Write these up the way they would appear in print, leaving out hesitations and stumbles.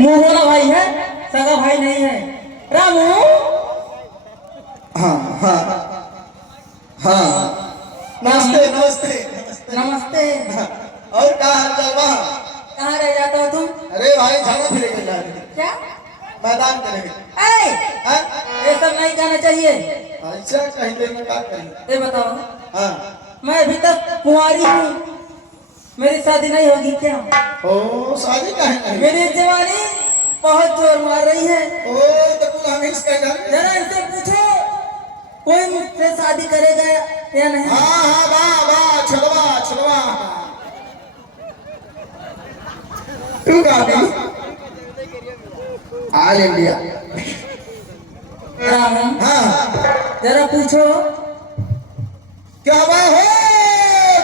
मुंह वाला भाई है, सगा भाई नहीं है। रामू। हाँ हाँ हाँ, नमस्ते नमस्ते नमस्ते। और क्या हाल चाल बा? कहाँ रह जाता हो तुम? अरे भाई झाड़ा फिरे के जा रहे हैं। क्या मैदान करेंगे। हाँ? ये सब नहीं कहना चाहिए। ऐसा कहीं मैं क्या करें? ये बताओ, हाँ, मैं अभी तक कुंवारी हूँ, मेरी शादी नहीं होगी क्या? ओ शादी का है नहीं? मेरी जवानी बहुत जोर मार रही है। ओ तो कुल हम इसका जाने। जरा इनसे पूछो कोई मुझसे शादी करेगा या नहीं? हाँ हाँ, वाह वाह, छलवा छलवा। तू काफी ऑल इंडिया। राम, हाँ, जरा पूछो। क्या बात हो?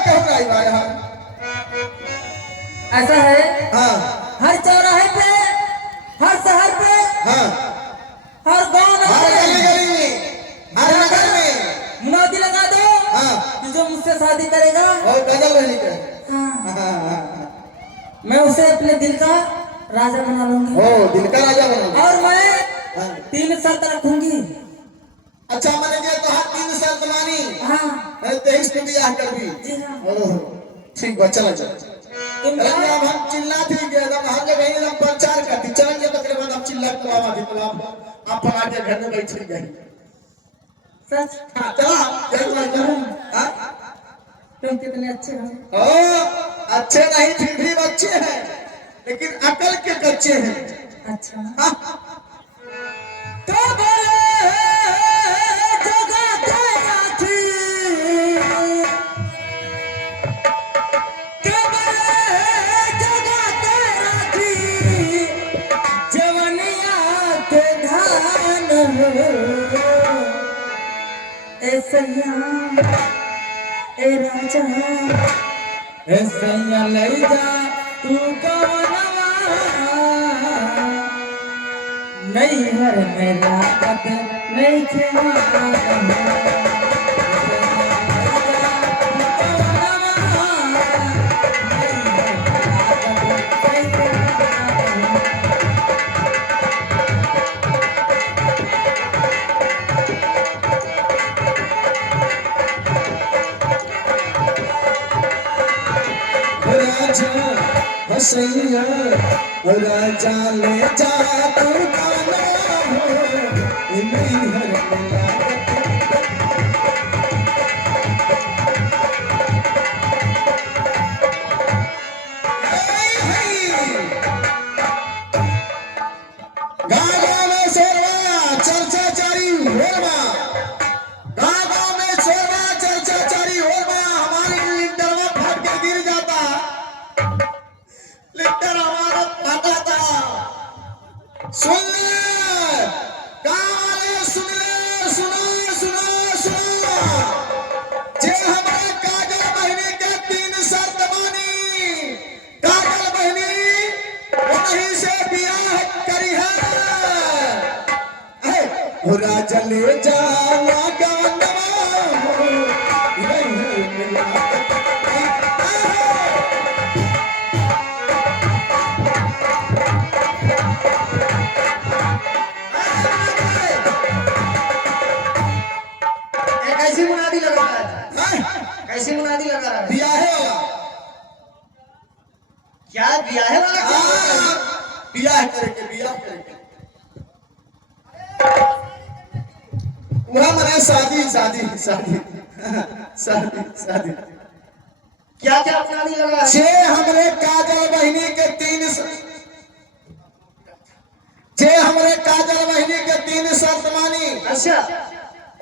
क्या हो रहा है भाई? हाँ ऐसा है, हाँ हर चौराहे पे, हर शहर पे, हाँ, हर गांव में, हर गली गली में, हर नगर में मुनादी लगा दो हाँ, कि जो मुझसे शादी करेगा, और गजल नहीं करे। हाँ, हाँ हाँ, मैं उसे अपने दिल का राजा बना लूंगी। ओ दिल का राजा बना। और मैं हाँ। 3 शर्त रखूंगी। अच्छा मैंने दिया तो हर 3 साल जवानी। हाँ 23 को ब्याह कर दी। जी हाँ। ओह ठीक बा, चला चला। तुम अरे क्या? अब हम चिल्ला थी कि हम हर जगह एकदम प्रचार करती चल के बकरे बाद हम चिल्ला के बाबा थी तो आप पला के घर में बैठ गई। सच? हां चला चल। हां तुम कितने अच्छे हो। ओ अच्छे नहीं फिर भी बच्चे हैं, लेकिन अकल के कच्चे हैं। अच्छा। हाँ? तो बोले जगह तेरा थी, तो बोले जगह तेरा थी, जवनिया के धान हो, ए सैया ए राजा, ए सैया ले जा तू कवनवा, नहीं हर मेरा कद नहीं खेला। राजा हसैया राजा ले जा तू गाना हो, नहीं हर मेरा गाँव में शेरवा चर्चा जारी होगा। गाँव में शेरवा चर्चा जारी होगा। हमारी लिंटरवा फट के गिर जाता, लिंटर हमारा फटा था। सुन ले गाँव वाले, सुन ले, सुनो सुनो सुनो, जे हमारे काजल बहनी के 3 शर्त मानी। काजल बहनी वहीं से बियाह करी है। हो राजा ले जाना गानवा हो, नहीं मिला। कैसी मुनादी लगा रहा है? कैसी मुनादी लगा रहा है? बियाहे वाला। क्या ब्याह वाला क्या होता है? बियाह करेंगे, बियाह करेंगे। वह मने शादी शादी शादी शादी शादी। क्या क्या मुनादी लगा है? जे हमरे काजल बहिनी के 3 जे हमरे काजल बहिनी के 3 शर्त मानी। अच्छा।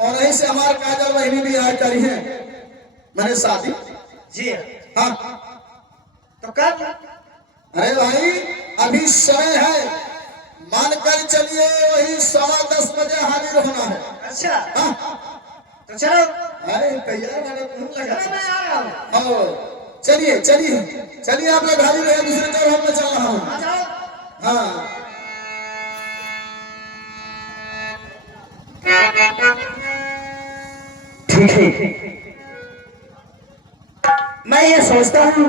और यहीं से हमारे काजल बहिनी भी आए करी है, मैंने शादी। जी हाँ तो कब? अरे भाई अभी समय है, मानकर चलिए वही 10:15 बजे हाजिर होना है। अच्छा हाँ तो चलो। अरे तैयार मैंने खूब लगा। चलो मैं आ रहा हूँ। ओ चलिए चलिए चलिए, आप लोग हाजिर रहे, दूसरे जगह में चल रहा हूँ। आ जाओ। हाँ ठीक है, मैं ये सोचता हूँ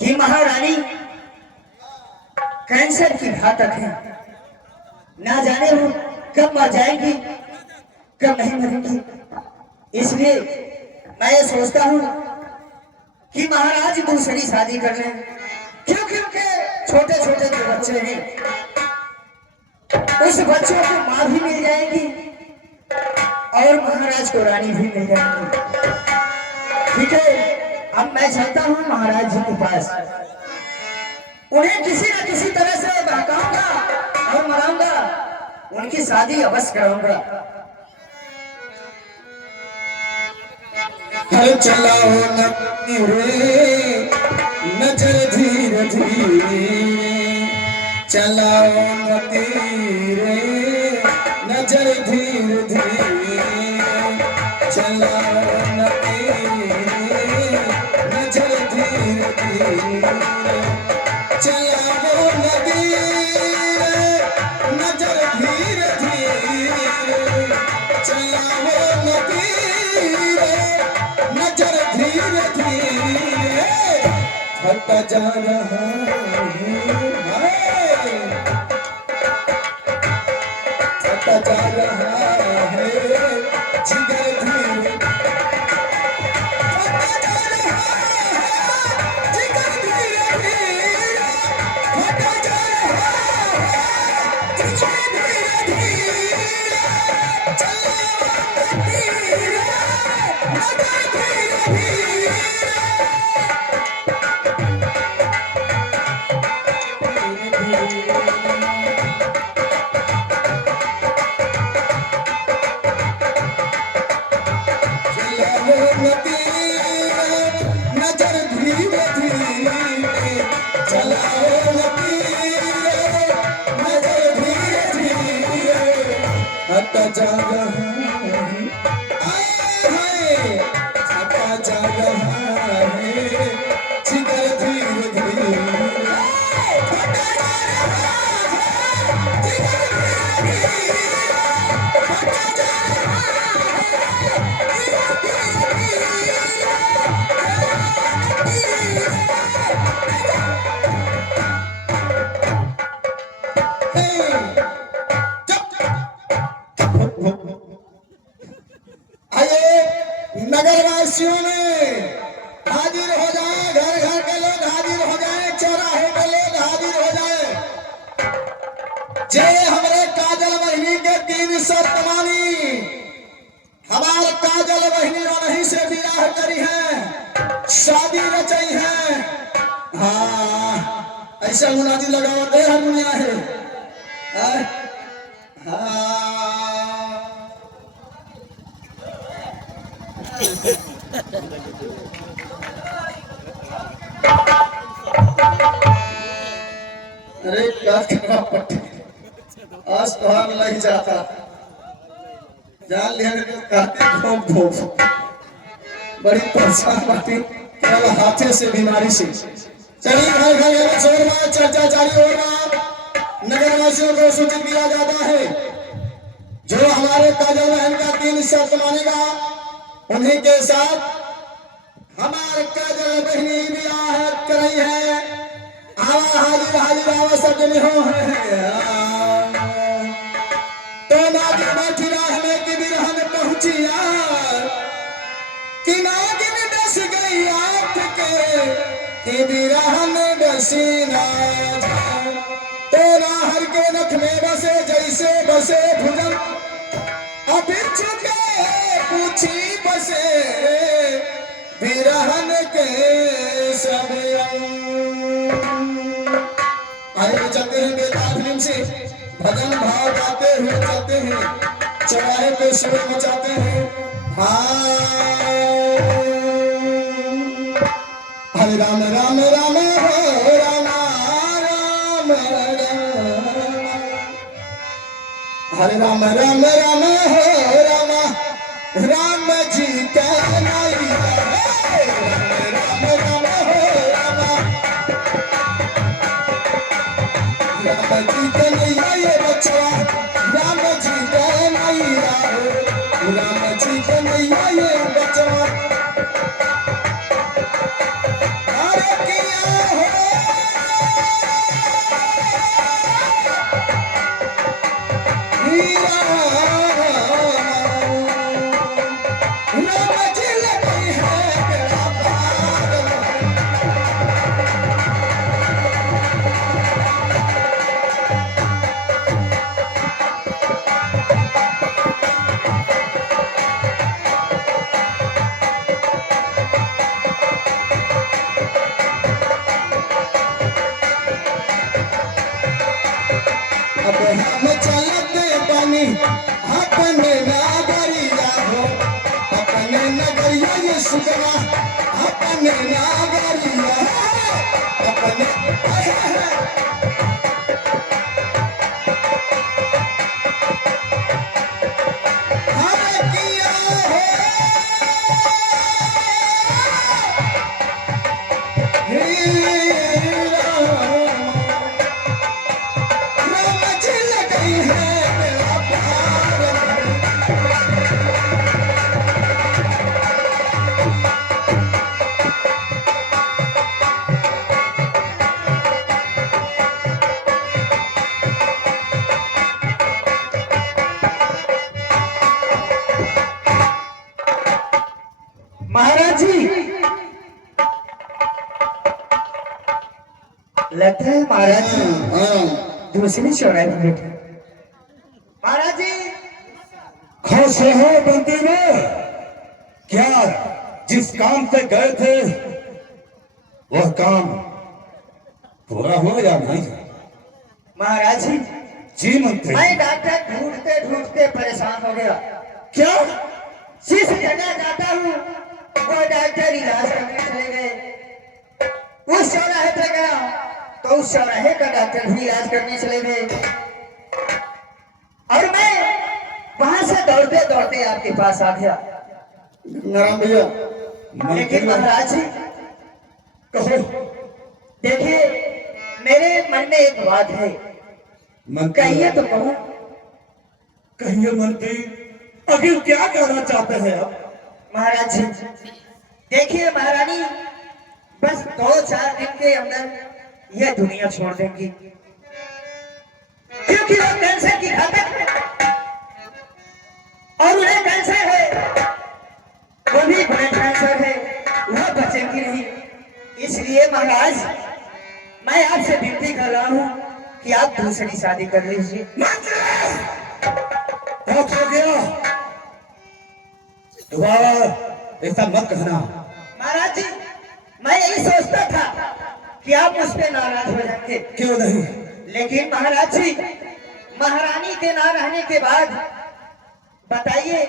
कि महारानी कैंसर की घातक है। ना जाने वो कब मर जाएंगी, कब नहीं मरेंगी। इसलिए मैं ये सोचता हूँ कि महाराज दूसरी शादी कर लें, क्योंकि उनके छोटे छोटे जो बच्चे हैं उस बच्चों को माँ भी मिल जाएगी और महाराज को रानी भी मिल जाएगी। ठीक है, अब मैं चलता हूँ महाराज जी के पास, उन्हें किसी न किसी तरह से बहकाऊंगा और मनाऊंगा, उनकी शादी अवश्य कराऊंगा। हर चलाओ न रे नजर धीरे धीरे, चलाओ न रे नजर धीरे धीरे, चलाओ न नजर धीरे धीरे, चलाओ नजर धीरे धीरे, चलाओ नजर धीरे धीरे, थकता जा रहा है, थकता जा रहा है जिगर धीरे, थकता जा रहा है जिगर धीरे धीरे, थकता जा रहा है जिगर धीरे धीरे, चलो धीरे नजर धीरे धीरे। नजर धीरे धीरे, चलाओ नजर धीरे धीरे, हटा जा रहा है, हटा जा रहा है जिगर धीरे धीरे, हटा जा रहा है जिगर धीरे धीरे, हटा जा रहा है जिगर धीरे धीरे। नगरवासियों में हाजिर हो जाए, घर घर के लोग हाजिर हो जाए, चौराहे के लोग हाजिर हो जाए। जे हमारे काजल बहिनी के 3 शर्त मानी, हमारे काजल बहिनी वहीं से विवाह करी है, शादी रचाई है। हाँ ऐसा मुनादी लगाओ दे हम दुनिया है। हाँ अरे क्या करना पट्टी आज तो हम लग जाता, जान लिया कहते घूम घूम बड़ी परेशान बाती केवल हाथे से बीमारी से। चलिए घर घर शोरमा चर्चा जारी होगा। नगर वासियों को सूचित किया जाता है जो हमारे काजल बहन का 3 शर्त मानेगा उन्हीं के साथ हमारे काजल बहनी ब्याह कर रही है। आवा हाजिर हाजिर आवा सब जने हो है। तो नागिन बैठी राह में कि बिरहन पहुंचिया कि नागिन डस गई आपके कि बिरहन डसी ना जाए। तो नाहर के नख में बसे जैसे बसे भुजन बिच्छू के पूछी बसे बिरहन के सब आए चलते हैं बेताब फिल्म से भजन भाव गाते हुए चलते हैं, चौराहे पे शोर मचाते हैं। हाँ हरे राम राम राम हो राम राम राम, हरे राम राम राम हो राम राम जी का नाई राम राम हो राम राम जी का नैया ये बचवा राम जी का नैया राम जी का नैया ये बचवा अरे किया हो अब हम चलते बनी अपने नागरिया हो, अपने नगरिया ये सुगमा अपने नागरिया अपने हम किया हो महाराज जी, लगता है महाराज जी दूसरी चौराहे में बैठे। महाराज जी खुश हो बंदी में, क्या जिस काम पे गए थे वह काम पूरा हुआ या नहीं? महाराज जी, जी मंत्री। मैं डॉक्टर ढूंढते ढूंढते परेशान हो गया। क्या? जिस जगह जाता हूँ वो डॉक्टर इलाज करने चले गए। उस चौराहे पे गया तो उस चौराहे का डॉक्टर भी इलाज करने चले गए, और मैं वहां से दौड़ते दौड़ते आपके पास आ गया। नारायण भैया लेकिन महाराज जी कहो। देखिए, मेरे मन में एक बात है, कहिए तो कहूँ। कहिए मंत्री, आखिर क्या कहना चाहते हैं आप? महाराज जी देखिए, महारानी बस 2-4 दिन के अंदर यह दुनिया छोड़ देंगी, क्योंकि वो कैंसर की घातक है और उन्हें कैंसर है, वो भी ब्रेन कैंसर है, वह बचेंगी नहीं। इसलिए महाराज मैं आपसे विनती कर रहा हूँ कि आप दूसरी शादी कर लीजिए। बहुत हो गया, दोबारा ऐसा मत कहना। महाराज जी मैं यही सोचता था कि आप मुझ पे नाराज हो जाएंगे। क्यों नहीं? लेकिन महाराज जी, महारानी के ना रहने के बाद बताइए,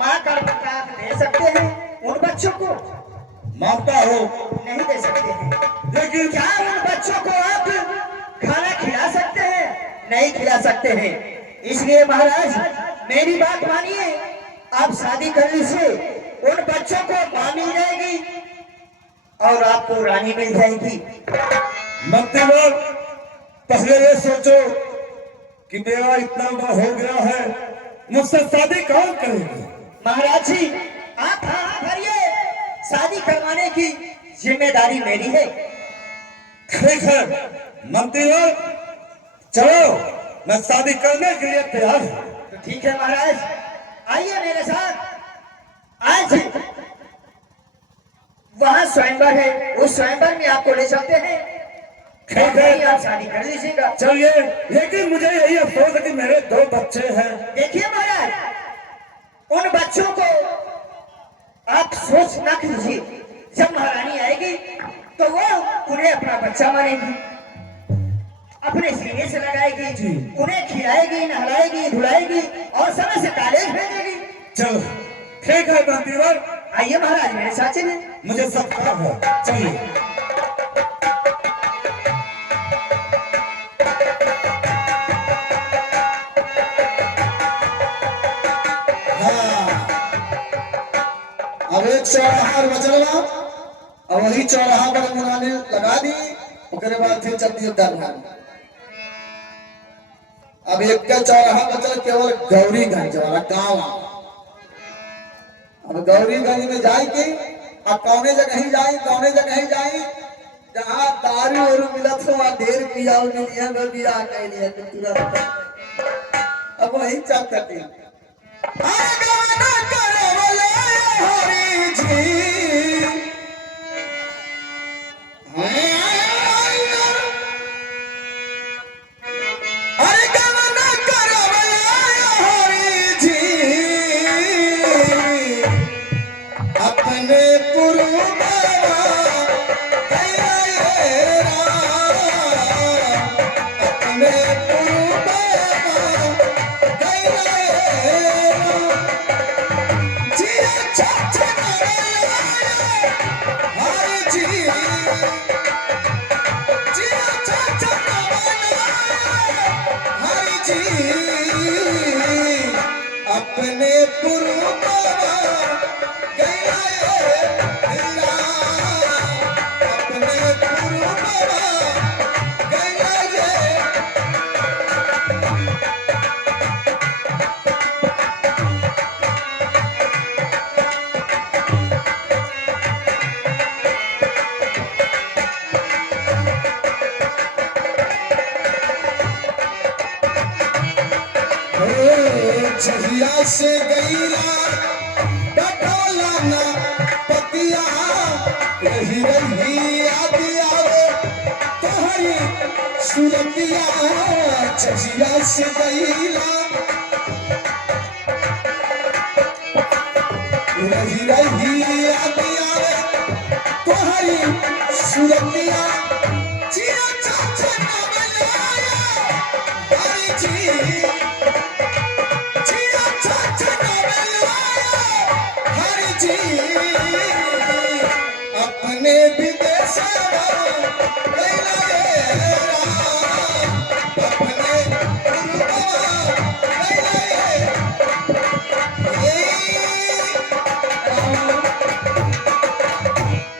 माँ का पता आप दे सकते हैं उन बच्चों को? मानता हो, नहीं दे सकते हैं। लेकिन क्या उन बच्चों को आप खाना खिला सकते हैं? नहीं खिला सकते हैं। इसलिए महाराज मेरी बात मानिए, आप शादी कर लीजिए, उन बच्चों को माँ मिल जाएगी और आपको रानी मिल जाएगी। मंत्री लोग, पहले ये सोचो कि मेरा इतना उम्र हो गया है, मुझसे शादी कौन करेगी? महाराज जी आप हाँ भरिए, शादी करवाने की जिम्मेदारी मेरी है। ठीक है मंत्री लोग, चलो मैं शादी करने के लिए तैयार हूँ। तो ठीक है महाराज, आइए मेरे साथ। आज वहाँ स्वयंवर है, उस स्वयंवर में आपको ले चलते हैं। ठीक है, आप शादी कर लीजिएगा। चलिए। लेकिन मुझे यही अफसोस है कि मेरे 2 बच्चे हैं। देखिए महाराज, उन बच्चों को आप सोच न कीजिए, जब महारानी आएगी तो वो उन्हें अपना बच्चा मानेगी, अपने सीने से लगाएगी, उन्हें खिलाएगी, नहलाएगी, धुलाएगी और समय से कॉलेज भेजेगी। चलो ठीक है मंत्री लोग, आइए महाराज मेरे साथ चलिए। मुझे सब पता है, चलिए। अब एक चौराहा बचल बा, और वही चौराहा पर मुनानी लगा दी, उसके बाद फिर चल दिए दरबार। अब एक का चौराहा बचल केवल गौरीगंज वाला गांव। अब गौरीगंज में जाए के अब कौने जगह ही जाई जहाँ दारू और मिलत हो, वहाँ ढेर पिया और मिलिया में बिया कह लिया तो तुरंत अब वही चलते थे। अपने पुरु अपने पुरुषवा गया ये हीरा, अपने पुरुषवा गया ये। जहिया से गईला डटोला ना पतिया, रही रही याद आवे तोहरी सुरतिया। जहिया से गईला रही रही याद आवे तोहरी सुरतिया। जिया चाचा ना बनाया हरी जी, अपने विदेश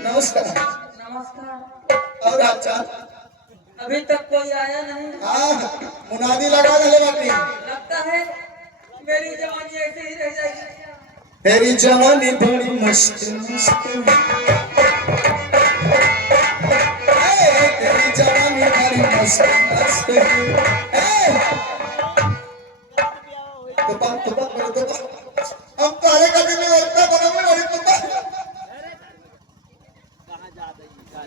नमस्कार। नमस्कार। और अच्छा अभी तक कोई आया नहीं। मुनादी लगा दे बाटी। लगता है मेरी जवानी ऐसे ही रह जाएगी। तेरी जवानी बड़ी मस्त मस्त, तेरी जवानी बड़ी मस्त मस्त। हम तारे का दिन होता बना में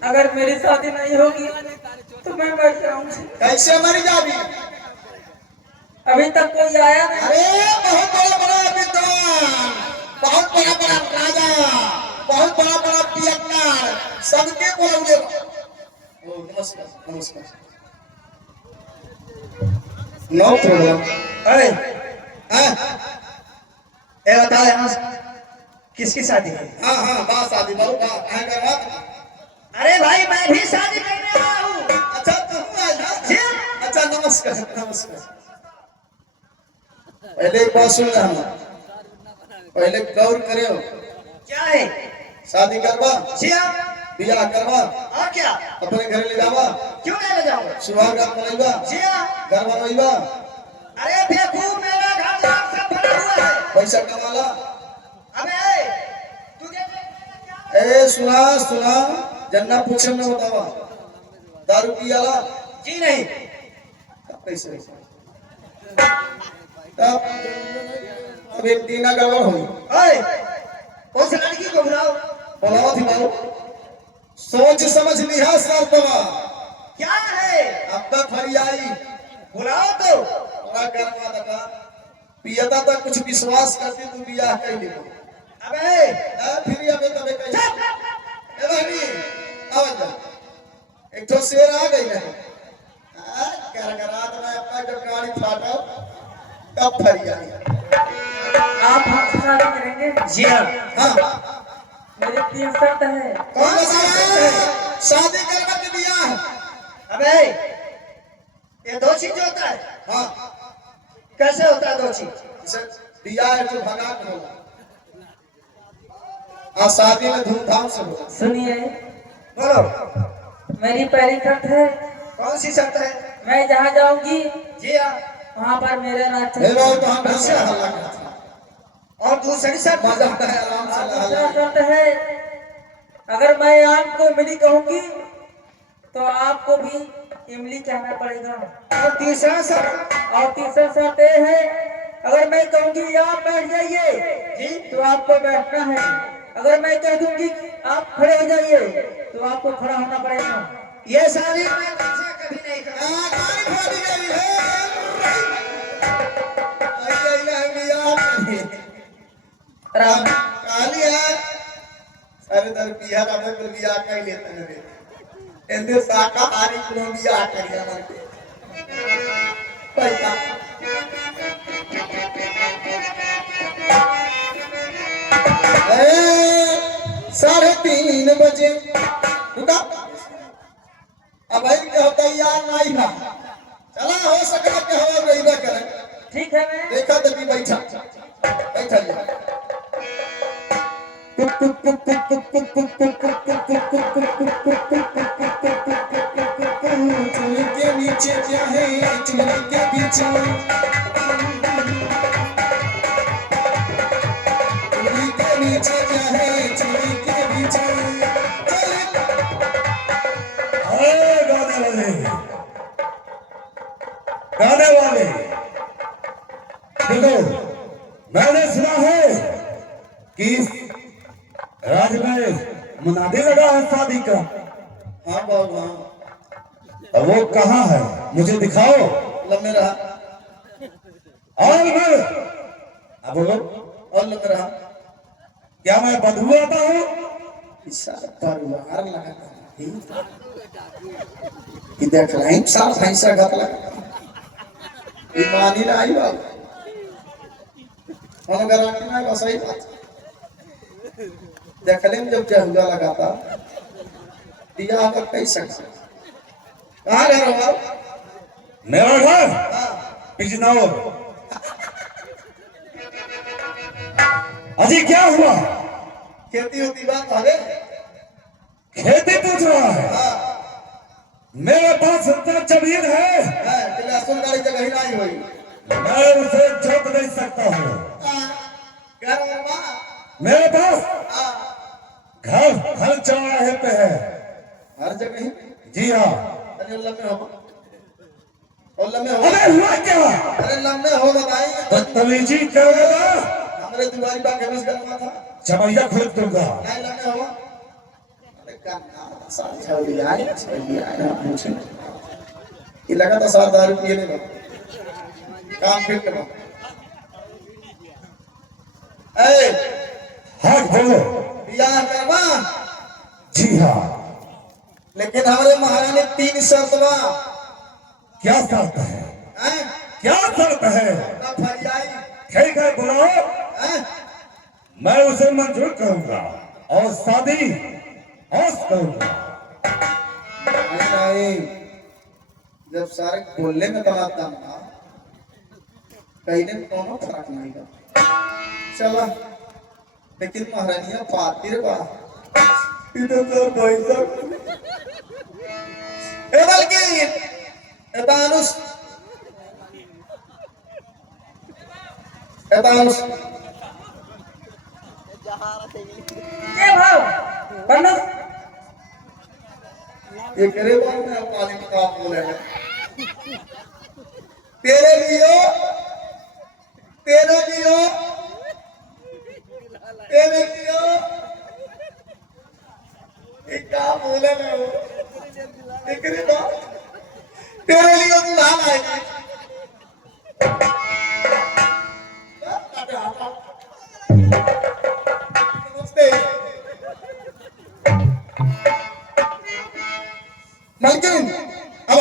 अगर मेरी शादी नहीं होगी तो मैं मर जाऊंगी। कैसे मरी जाबी? अभी तक कोई आया नहीं। अरे बहुत बड़ा बड़ा विद्वान, बहुत बड़ा बड़ा राजा, बहुत बड़ा बड़ा पियक्कार सबके बोलौले। ओ नमस्कार नमस्कार। No problem. अरे हां ये बता यहाँ किसकी शादी है? हां बात शादी बाबू का कहां कर रहा? अरे भाई मैं भी शादी करने आया हूँ। अच्छा तुम आए ना? अच्छा नमस्कार नमस्कार। पहले एक बात सुन रहा हूँ, पहले गौर करे हो। क्या है? शादी करवा, जी हाँ। बियाह करवा, और क्या? अपने घर ले जावा, क्यों नहीं ले जाऊंगा? सुहागरात मनैबा, जी हाँ। घर बनैबा, अरे बेवकूफ, मेरा घर द्वार सब बना हुआ है। पैसा कमाला। अबे तुझे क्या? ए सुना सुना, जन्ना पूछे में बतावा, दारू पियाला? जी नहीं। कैसे? तब अब एक दीना गड़बड़ हुई। ओए उस लड़की को बुलाओ। बोलाओ थी बाबू, सोच समझ लिया सर तवा। क्या है? अब तक फरी आई, बुलाओ तो। बड़ा करवा दका पियता तक कुछ विश्वास करती तू बियाह कर ले। अबे फिर अबे तबे कहीं ए बहनी आवाज जा, एक तो शेर आ गई है। करगरात में अपना जब गाड़ी फाटा तब फरी आई। आप हमसे शादी करेंगे? जी हाँ। हाँ मेरी 3 शर्त है। कौन सा शादी करना के बियाह? अबे ये दो चीज होता है। हाँ कैसे होता है दो चीज? इसे बियाह है जो भगा के होगा, और शादी में धूमधाम से होगा। सुनिए, बोलो। मेरी पहली शर्त है, कौन सी शर्त है? मैं जहाँ जाऊंगी जी हाँ। वहाँ पर मेरे नाच। हे बाबू तो हम ऐसे हल्ला करते हैं। और दूसरी शर्त? मजा आता है आराम से दूसरा हल्ला। शर्त है, अगर मैं आपको मिली कहूंगी तो आपको भी इमली कहना पड़ेगा। और तीसरा शर्त? और तीसरा शर्त ये है, अगर मैं कहूंगी आप बैठ जाइए जी तो आपको बैठना है। अगर मैं कह दूंगी आप खड़े हो जाइए तो आपको खड़ा होना पड़ेगा। ये शादी मैं तुमसे कभी नहीं करूंगा। गाड़ी फाड़ी गई है। आई आई ना बियाह राम काली है। अरे दर बिहार में कोई बियाह कर लेते हैं रे। इंदे शाकाहारी को बियाह कर लिया मार पैसा। ए 3:30 बजे रुका। अब भाई के होता यार नहीं ना चला हो सका के हो गई ना करे ठीक है मैं देखा देवी बैठा बैठा जा चूल्हे के नीचे क्या है चूल्हे के पीछे चूल्हे के नीचे क्या है चूल्हे के पीछे गाने वाले देखो, मैंने सुना है कि इस राज्य में मुनादी लगा है शादी का। हाँ बाबू हाँ और वो कहाँ है, मुझे दिखाओ। लम्बे रहा और मैं अब बोलो, और लम्बे रहा क्या मैं बदबू आता हूँ? परिवार लगा कि देख रहे हैं साल पैसा घट लगा ईमानी नहीं बाबू हम गारंटी नहीं बस सही बात देख ले जब जहुआ लगाता दिया कर कैसे कहाँ घर हो आप मेरा घर बिजनौर। अजी क्या हुआ? खेती होती बात अरे खेती पूछ रहा है? मेरे पास इतना जमीन है, लहसुन गाड़ी जगह ही नहीं हुई मैं उसे जोत नहीं सकता हूँ। मेरे पास घर हर चौराहे पे है। हर जगह ही जी हाँ। अरे लम्बे हो अरे हुआ क्या? अरे लम्बे हो बताइए बदतमीजी करोगे ना, हमारे दीवारी बाग घरस करना था चमैया खोल दूंगा। नहीं लम्बे हो अरे करना साथ छोड़ दिया मुझे ये लगा था 7,000 रुपये नहीं बा काम फिर करो ए हाँ बोलो। बियाह करवा जी हाँ। लेकिन हमारे महारानी 3 शर्त बा क्या शर्त है? हैं क्या शर्त है? ना फरियाई ठीक है बुलाओ, हैं मैं उसे मंजूर करूंगा और शादी होश करूंगा। नहीं जब सारे बोलने में तलाता ना कहीं ने दोनों फर्क नहीं का चला लेकिन महारानिया पातिर बा इधर तो पैसा ए बल्कि एतानुस ए भाव बन्नू ये करे बात में पानी का काम बोले हैं तेरे लिए एक काम बोले मैं वो ये करे बात तेरे लिए तू ना आएगी नमस्ते मलकिन अब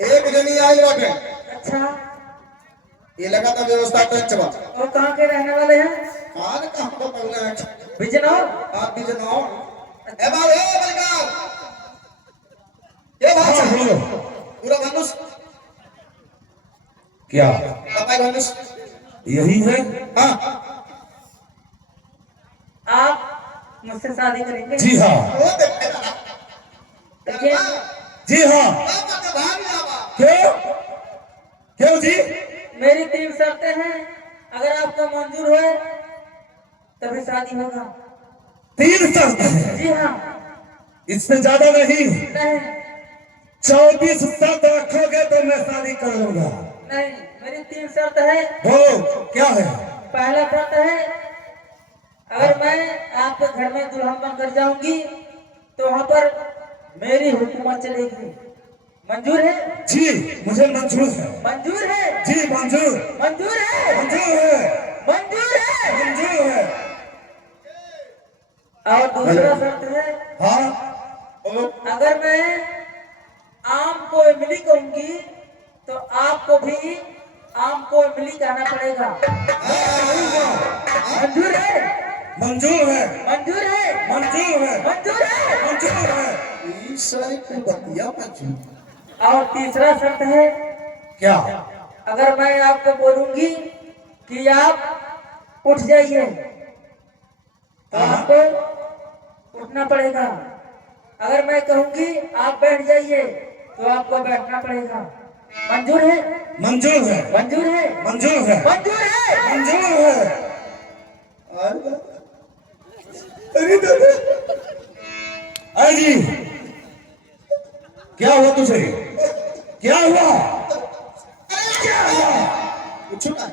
एक जनी आई बाटे अच्छा ये लगा था व्यवस्था तो अच्छा बात और कहाँ के रहने वाले हैं? कान कहाँ को पगला है बिजनौर। आप भी जनाओ ए बाबू ए बलकार ये बात हाँ है बोलो। पूरा धनुष क्या बताइए धनुष यही है? हाँ आप मुझसे शादी करेंगे? जी हाँ। वो देखा देखिए जी हाँ। क्यों? क्यों जी? मेरी 3 शर्तें हैं, अगर आपको मंजूर होए तभी शादी होगा। 3 शर्त है? जी हाँ। इससे ज्यादा नहीं। नहीं 24 शर्त रखोगे तो मैं शादी कर लूंगा। नहीं, मेरी 3 शर्त है। बोलो क्या है? पहला शर्त है, अगर मैं आपके घर में दुल्हन बनकर जाऊंगी तो वहाँ पर मेरी हुकूमत चलेगी। मंजूर है? जी मुझे मंजूर है। मंजूर है? जी मंजूर। मंजूर है? मंजूर है। मंजूर है? मंजूर है। और दूसरा शर्त है, हाँ बोलो। अगर मैं आम को इमली कहूंगी तो आपको भी आम को इमली कहना पड़ेगा। मंजूर है? मंजूर है। मंजूर है? मंजूर है। मंजूर है? मंजूर है। ईश्वर को बतिया मंजूर और तीसरा शर्त है, क्या? अगर मैं आपको बोलूंगी कि आप उठ जाइए तो आपको उठना पड़ेगा। अगर मैं कहूंगी आप बैठ जाइए तो आपको बैठना पड़ेगा। मंजूर है? मंजूर है, मंजूर है? मंजूर है, मंजूर है? मंजूर है। अरे दादा, अरे जी, क्या हुआ तुझे? क्या हुआ? क्या हुआ? कुछ ना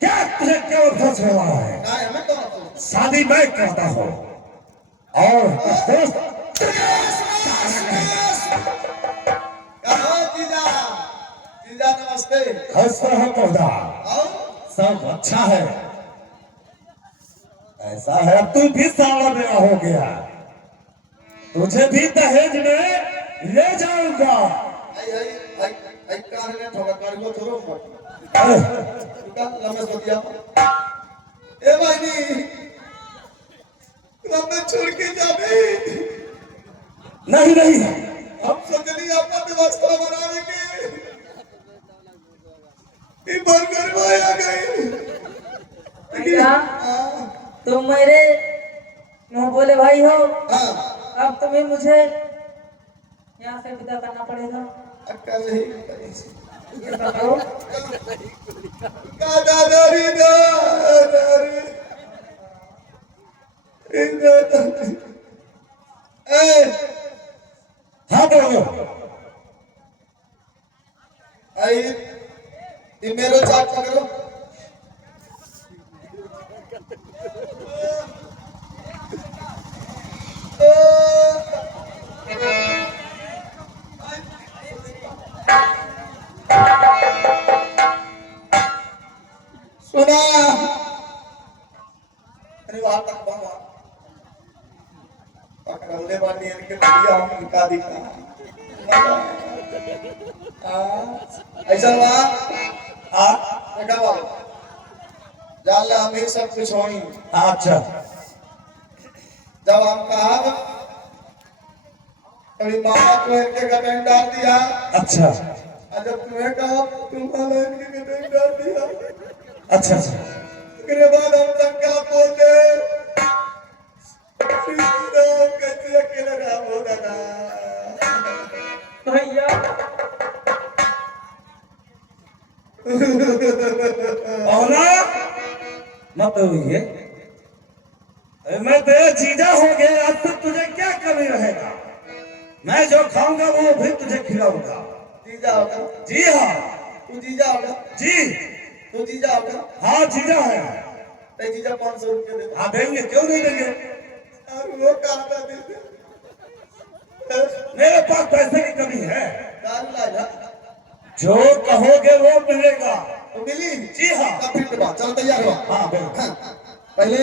क्या तुझे क्या फंस रहा है? काय हमें तो शादी मैं करता हूँ और दोस्त कहो जीजा जीजा नमस्ते हंसता है पौधा, आओ सब अच्छा है। ऐसा है अब तू भी सावला मेरा हो गया, तुझे भी दहेज में ले जाऊंगा। आई आई आई आई कहां है ठोका कर को छोरो अरे, का लम्बे बतिया ए भाई लम्बे छोड़ के जाबे नहीं नहीं, हम सोचनी आपका व्यवस्था बनावे के ई बर्गर में आ गए भैया तुम मेरे मुंह बोले भाई हो, हां अब तुम्हें मुझे यहाँ से विदा करना पड़ेगा। अक्का नहीं ये बताओ का दादारी दादारी ए हाँ बोलो। आई ये मेरो चाट पकड़ो सुना अरे वाह तक बाबा पकड़ले बानी इनके बढ़िया हम दिखा दिखा ऐसा बा देखा बाबू जान ला हमें सब कुछ होई अच्छा, जब हम कहा कभी मामा को इनके घर में डाल दिया अच्छा, और जब तुम्हें कहा तुम्हारा इनके घर में डाल दिया अच्छा, अच्छा। उसके बाद हम संकल्प बोलते श्री राम कैसे अकेले राम हो दादा भैया औला मत हुई, मैं तेरा जीजा हो गया, अब तक तुझे क्या कमी रहेगा? मैं जो खाऊंगा वो भी तुझे खिलाऊंगा। जीजा होगा जी हाँ, तू जीजा होगा जी तू जीजा होगा हाँ, जीजा है। ते जीजा 500 रुपये दे हाँ देंगे, क्यों नहीं देंगे? और वो कहा दे मेरे पास पैसे की कमी है, दारू लाया जो कहोगे वो मिलेगा। तो मिली जी हाँ। तब फिर के बाद चल तैयार हो हाँ बोलो। पहले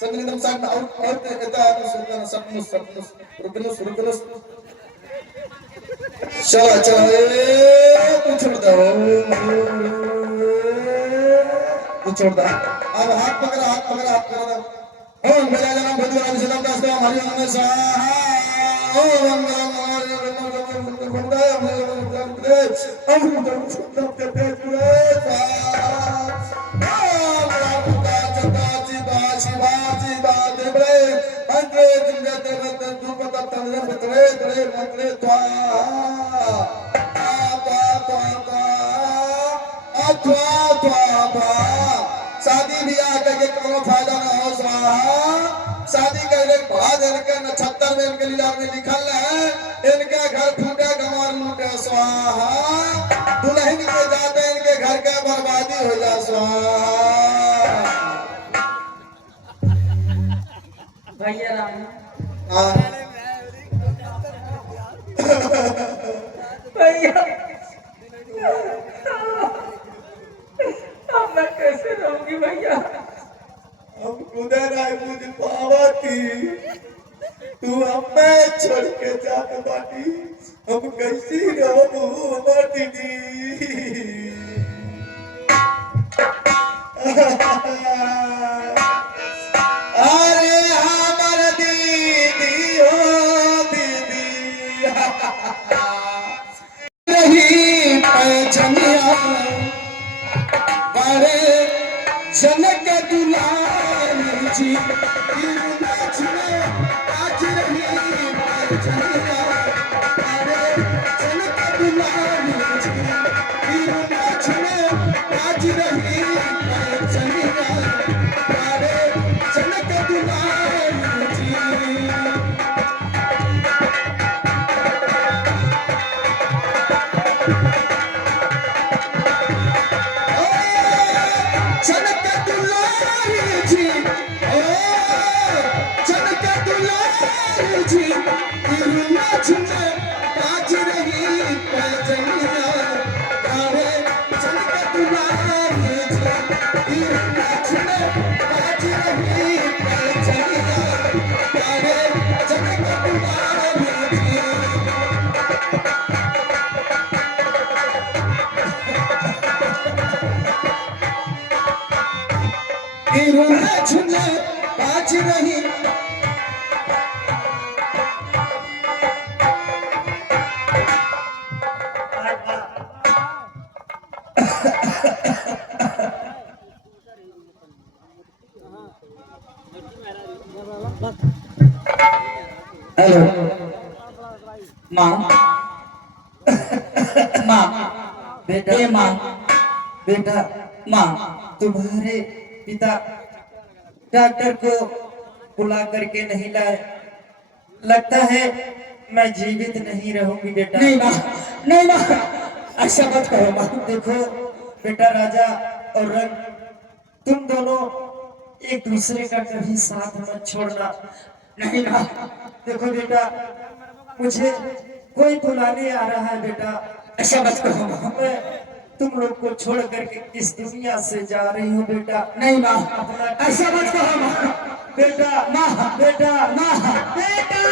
संगीतम साहब और कहता है सपनुस रुकनुस चलो चलो तू छोड़ दो तू छोड़ दो अब हाथ पकड़ा ओम मेरा जन्म भगवान श्री रामदास का हमारी में स्वाहा ओम शादी ब्याह करके कोनो फायदा ना हो स्वाहा शादी करके बाद इनके नक्षत्र में इनके लीला में लिखल है इनके घर फूटे गंवार लूटे स्वाहा दुल्हन के जाते इनके घर के बर्बादी हो जा स्वाहा भैया राम भैया अब मैं कैसे रहूंगी भैया? हम खुदा राय मुझे पावती तू हमें छोड़ के जात बाटी हम कैसी रहबू बाटी दी अरे हमर दीदी हो दीदी रही पैचनिया बड़े जनक दुलार जी नाच में आज रही चलिया बड़े जनक दुलार जी नाच में आज रही चलिया बड़े जनक दुलार जी जनक दुलारी जी ओ जनक दुलारी जी नाच में आज रही पैजनिया गावे जनक दुलारी जी नाच में आज रही पैजनिया गावे जनक दुलारी जी नाच में बाज रही हेलो माँ माँ बेटा माँ बेटा माँ तुम्हारे पिता डॉक्टर को बुला करके नहीं लाए लगता है मैं जीवित नहीं रहूंगी बेटा। नहीं माँ नहीं माँ ऐसा मत करो माँ देखो बेटा राजा और रंग तुम दोनों एक दूसरे का कभी साथ मत छोड़ना। नहीं माँ देखो बेटा मुझे कोई बुलाने आ रहा है बेटा। ऐसा मत करो माँ मैं तुम लोग को छोड़ करके इस दुनिया से जा रही हूँ बेटा। नहीं माँ अपना ऐसा मत करो माँ बेटा माँ बेटा माँ बेटा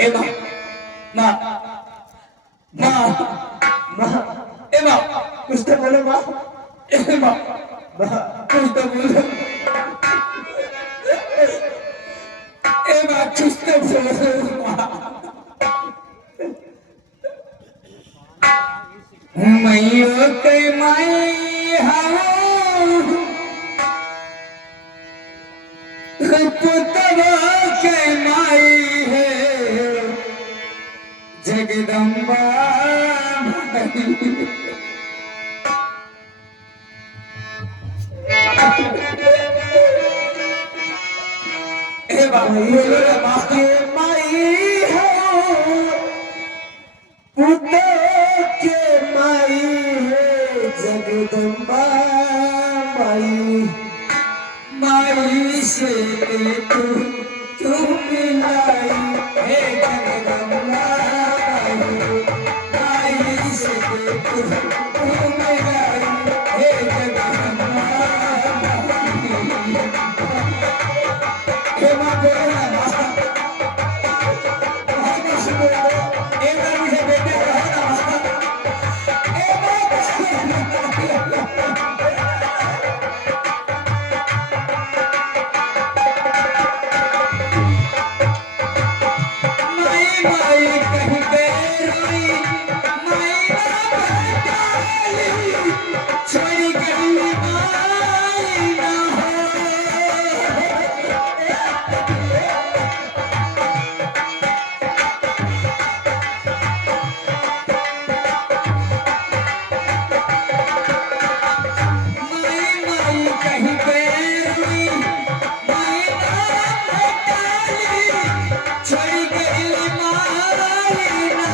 ए माँ माँ माँ माँ ए माँ कुछ तो बोलो माँ। ए माँ माँ कुछ तो बोलो ए माँ कुछ तो बोलो माँ मैयो के माई हाओ पुतवा के माई है जगदम्बा ए बाबू के माई हो पुतो के माई है जगदम्बा माई माई से तू मिलाई हे जगदम्बा माई माई से तू मिलाई हे जगदम्बा हे माँ बोलो ना माँ एक बार मुझे बेटे कहो ना माँ ए माई माई कहीं पे रोई माई ना डाली छोड़ी गई माई ना माई माई कहीं पे रोई माई ना डाली छोड़ी गई माई ना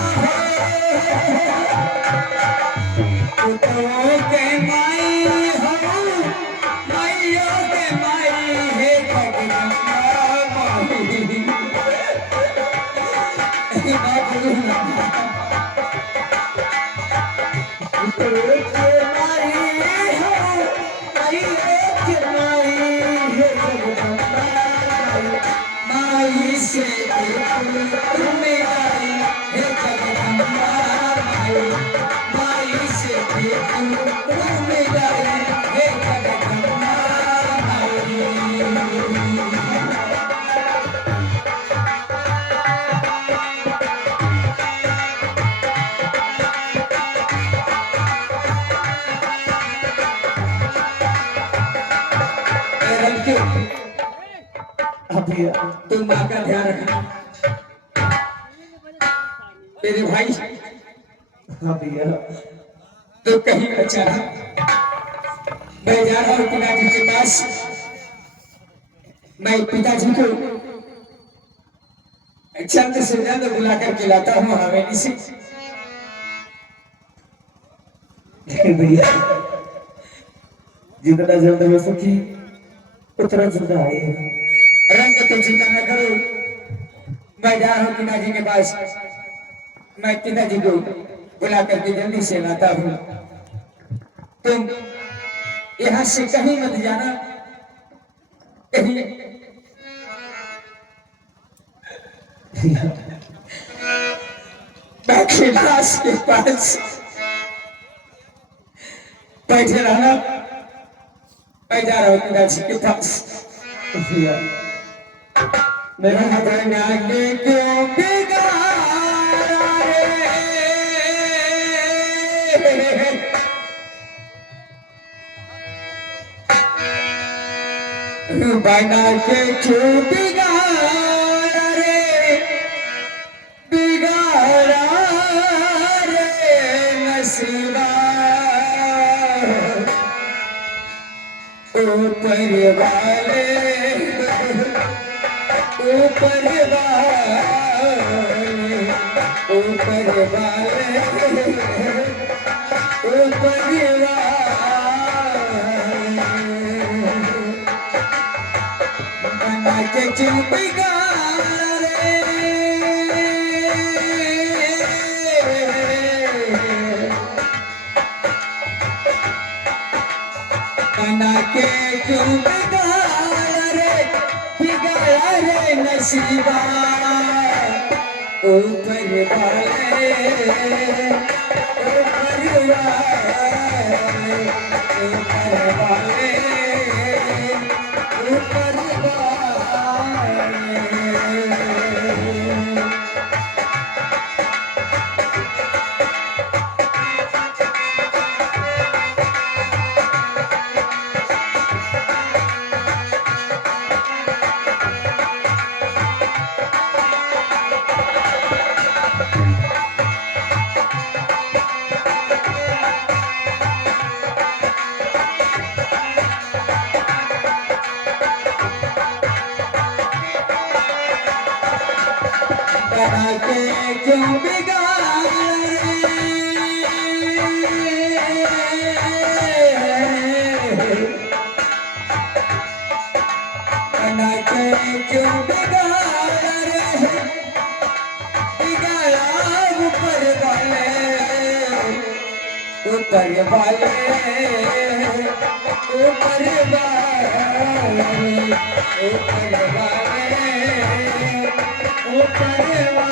पुतों के माई हो माइयों के माई है जगदम्बा माई बाबू पुतों के माई हो माइयों के माई है जगदम्बा माई से तुम्हें आई है जगदम्बा माई माई से तुम्हें आई है जगदम्बा माई भैया। तुम माँ का ध्यान रखना मेरे भाई। हाँ भैया। तो कहीं बचा मैं जा रहा हूँ पिताजी के पास। मैं पिताजी को जल्द से जल्द बुलाकर के लाता हूँ हवेली से। भैया जितना जल्द हो सके उतना जल्द आएगा। रंग तो चिंता न करो, मैं जा रहा हूँ पिताजी के पास। मैं पिताजी को बुला करके जल्दी से लाता हूँ। तुम यहाँ से कहीं मत जाना, कहीं बैठेदास के पास बैठे रहना। मैं जा रहा हूँ पिताजी के पास। भैया मेरा बना के क्यों बिगाड़ा रे, बना के क्यों बिगाड़ा रे, बिगाड़ा रे नसीबा। ऊपर वाले ऊपर वाले ऊपर वाले ऊपर बना के क्यों बिगाड़ा रे, बना के क्यों बिगाड़ा रे, बिगाड़ा रे नसीबा। ऊपर वाले ऊपर वाले ऊपर वाले ऊपर वाले। बना के क्यों बिगाड़ा रे, बना के क्यों बिगाड़ा रे, बिगाड़ा ऊपर वाले ऊपर वाले ऊपर वाले ऊपर वाले ऊपर वाले।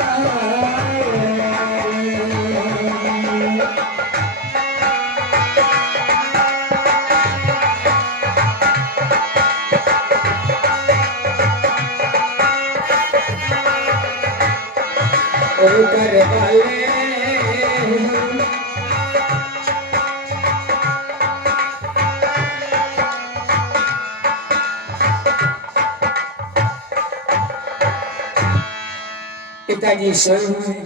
ऊपर वाले पिताजी सोए हुए हैं,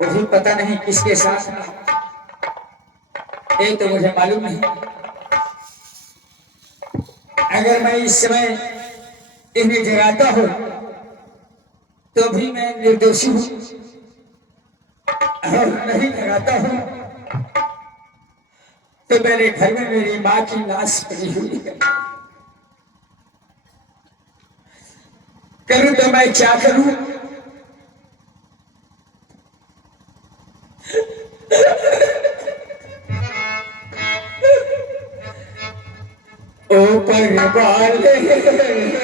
वो भी पता नहीं किसके साथ, ये तो मुझे मालूम नहीं। अगर मैं इस समय इन्हें जगाता हूँ तो भी मैं निर्दोषी हूँ, और नहीं जगाता हूँ तो मेरे घर में मेरी माँ की लाश पड़ी हुई है। करूं तो मैं क्या करूं? ऊपर वाले ऊपर वाले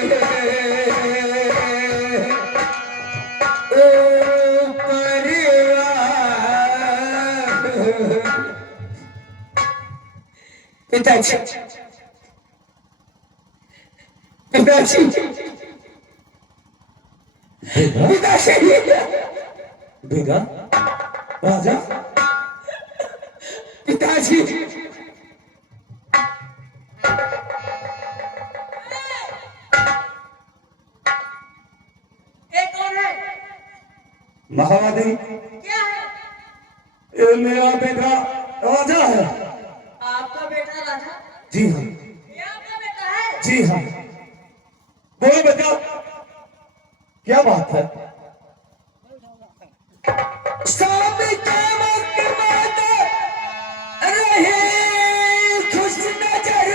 पिताजी पिताजी पिताजी बेगा राजा पिताजी महावादी क्या है? ये मेरा बेटा राजा है। आपका बेटा राजा? जी हाँ, ये आपका बेटा है? जी हाँ। बोलो बेटा, क्या बात है? शाम के वक्त बात रही खुश नजर,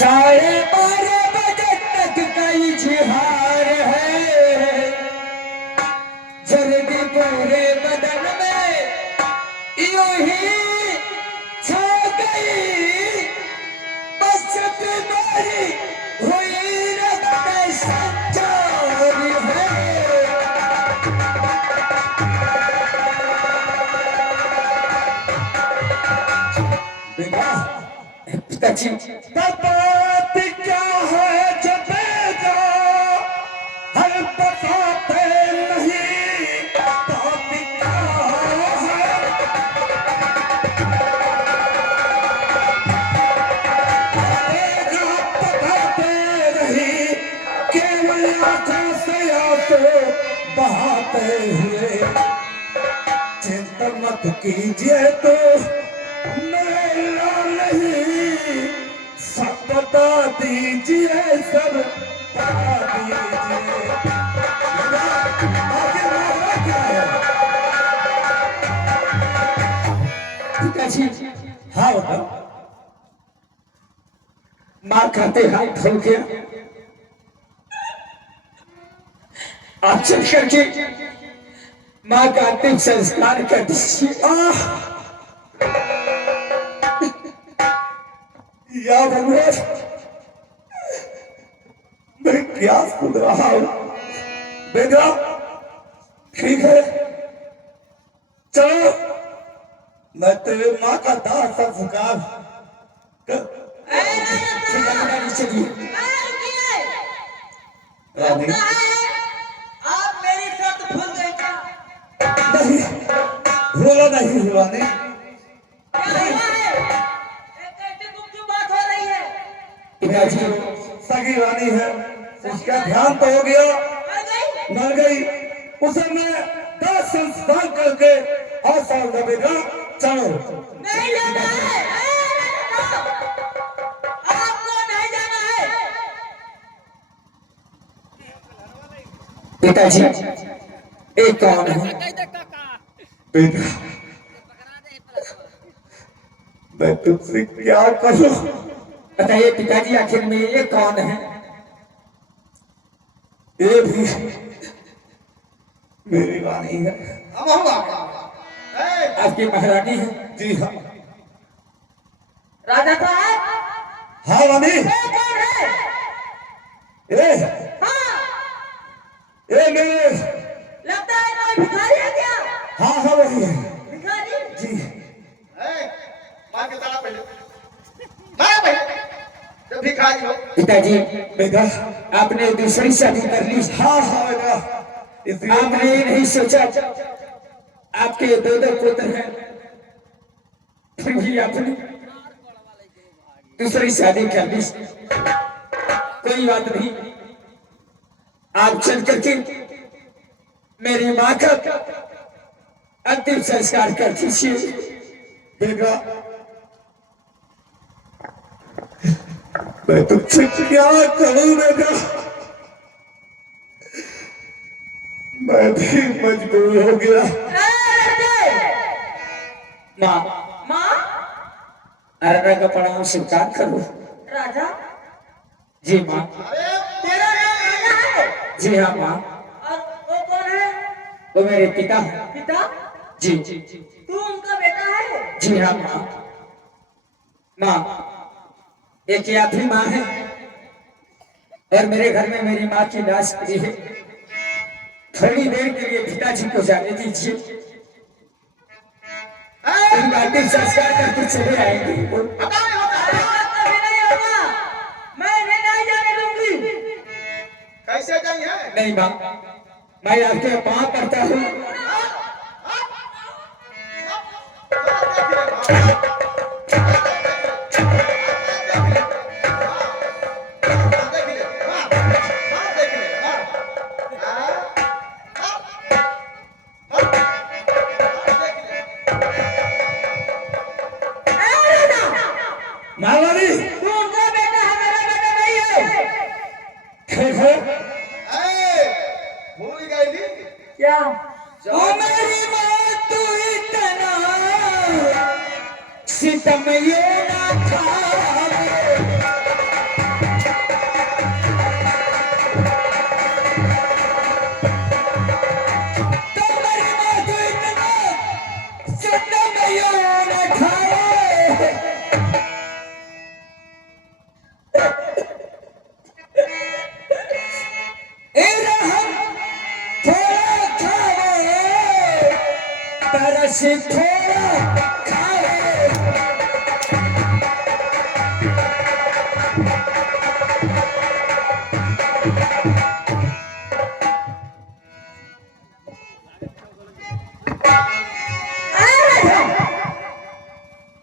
12:30 बजे तक का इजहार है, जल्दी पूरे बदन में यूं ही छा गई, बस बीमारी हुई रक्त संचार है। बेटा, पिताजी बात क्या है जो बेटा हर बताते नहीं, बात क्या है? बेटा बताते नहीं, केवल आंखों से आंसू बहाते हुए। चिंता मत कीजिए तो मेरा नहीं, सब बता दीजिए, सब बता दीजिए। आगे मामला क्या है? पिताजी हाँ बताओ। माँ खाते हाथ धो गया, आप चल करके माँ का अंतिम संस्कार कर दीजिए। या भगवान, मैं क्या सुन रहा हूँ? बेटा ठीक है, चलो मैं तेरे माँ का दाह संस्कार कर। चलिए रानी, आप मेरी शर्त भूल गए क्या? नहीं भूला नहीं हुआ नहीं। क्या हुआ है? एक कैसी गुपचुप बात हो रही है? पिताजी सगी रानी है, उसका ध्यान तो हो गया, मर गई? मर गई, उसे मैं दाह संस्कार करके और साल का बेटा चलो। नहीं जाना है। आपको नहीं जाना है। पिताजी एक कौन है? बेटा मैं तुझसे क्या करूं? बताइए पिताजी, आखिर में ये कौन है? ये भी मेरी रानी है। आपकी महारानी है? जी हाँ। राजा साहब, हाँ रानी, ये कौन है? ये हाँ, ये मेरे, लगता है कोई भिखारी है क्या? हाँ हाँ वही है भिखारी? जी। मार के ताला पहले मारा पहले जब भिखारी हो। पिताजी बेटा आपने दूसरी शादी कर ली, हाँ हाँ बेटा, इसलिए आपने ये नहीं सोचा आपके 2 पुत्र हैं, फिर भी आपने दूसरी शादी कर ली। कोई बात नहीं, आप चल करके मेरी माँ का अंतिम संस्कार कर दीजिए। बेटा मैं तुझसे क्या करूं बेटा, मैं भी मजबूर हो गया। माँ, माँ, अरना का प्रणाम स्वीकार करो। राजा, जी माँ। तेरा नाम राजा है? जी हाँ माँ। और वो कौन है? वो मेरे पिता हैं। पिता? जी तू उनका बेटा है? जी हाँ माँ। माँ एक ही आखिरी माँ है, और मेरे घर में मेरी माँ की लाश पड़ी है। थोड़ी देर के लिए पिताजी को जाने दीजिए, उनका अंतिम संस्कार करके चले आएंगे। कभी नहीं होगा, मैं इन्हें नहीं जाने दूंगी। कैसे जाइए? नहीं माँ, मैं आपके पाँव पड़ता हूँ। से थोड़ा खाए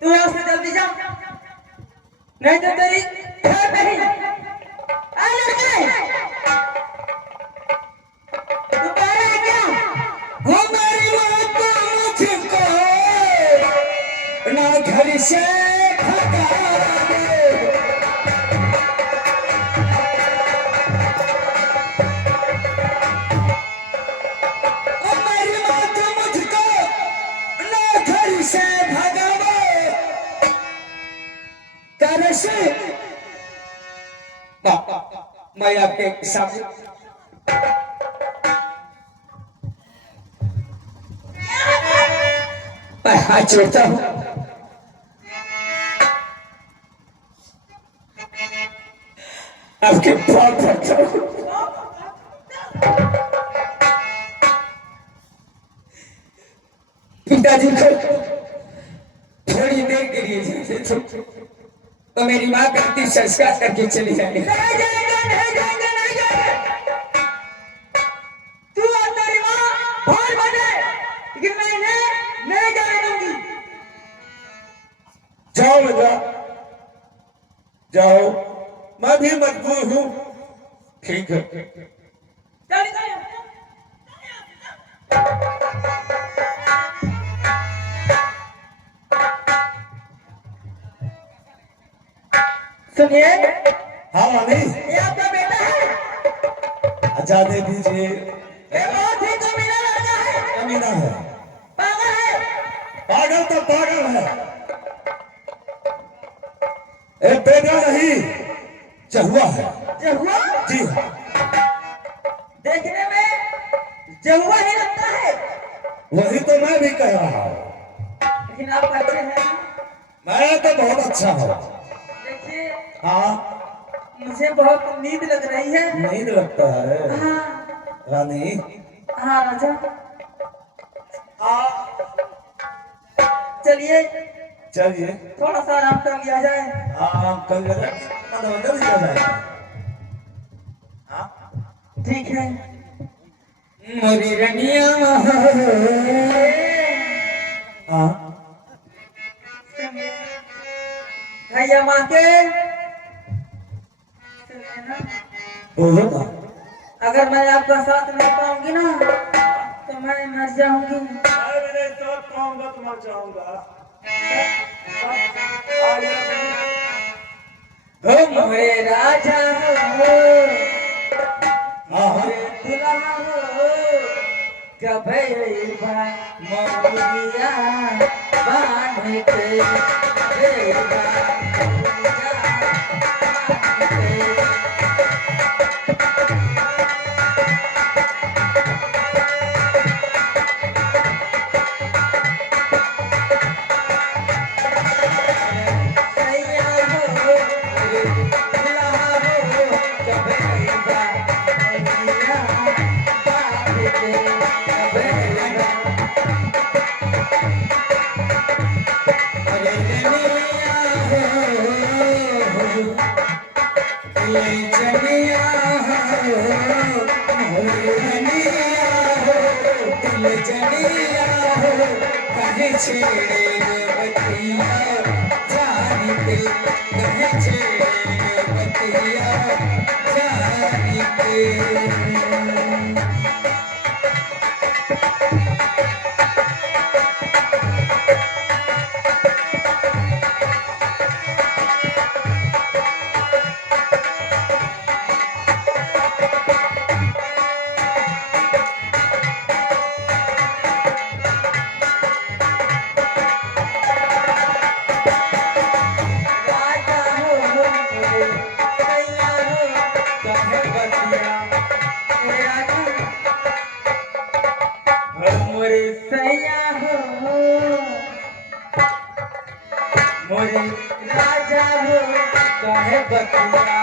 तू यहाँ से जल्दी जा, नहीं तो तेरी खैर नहीं। आ लड़के, तू कह रहा है क्या? हमारी बात मुझको ना घर से भगावे हमारी बात मुझको ना घर से भगावे कर से मैं आपके सामने मैं हाथ जोड़ता हूँ आपके पाँव पड़ता हूँ पिताजी को थोड़ी देर के लिए जाने दो, तो मेरी माँ का अंतिम संस्कार करके चली जाएगी। नहीं जाएगा, नहीं जाएगा, नहीं जाएगा। तू और तेरी माँ भाई बने, लेकिन मैं इन्हें नहीं जाने दूंगी। जाओ बेटा, जाओ, मैं भी मजबूर हूँ। ठीक है, चल निकल। सुनिए, हाँ मामी, ये आपका बेटा है। आजादी दीजिए। ये बहुत ही कमीना लड़का है, कमीना है, पागल है। पागल तो पागल है। ए बेटा नहीं, चहुआ है। जहुआ जी हाँ, देखने में जहुआ ही लगता है, वही तो मैं भी कह रहा हूँ। लेकिन आप अच्छे हैं ना? मैं तो बहुत अच्छा हूँ। देखिए, हाँ, मुझे बहुत नींद लग रही है। नहीं लगता है हाँ रानी। हाँ राजा, चलिए चलिए, थोड़ा सा आराम कर लिया जाए। हाँ कल जल्दी हो जाएगा। हाँ, ठीक है। मोरी रनिया हाँ, भैया माँ के सुनिए ना, बोलो ना। अगर मैं आपका साथ नहीं पाऊंगी ना तो मैं मर जाऊंगी। मैं भी नहीं सोच पाऊंगा तो मर जाऊंगा। हो मोरे राजा हो, हाँ, मोरे दुल्हा हो, कभी मौलिया बांध के देगा मौलिया बांध के। मोरे सैया हो, मोरे राजा हो, कहे बतिया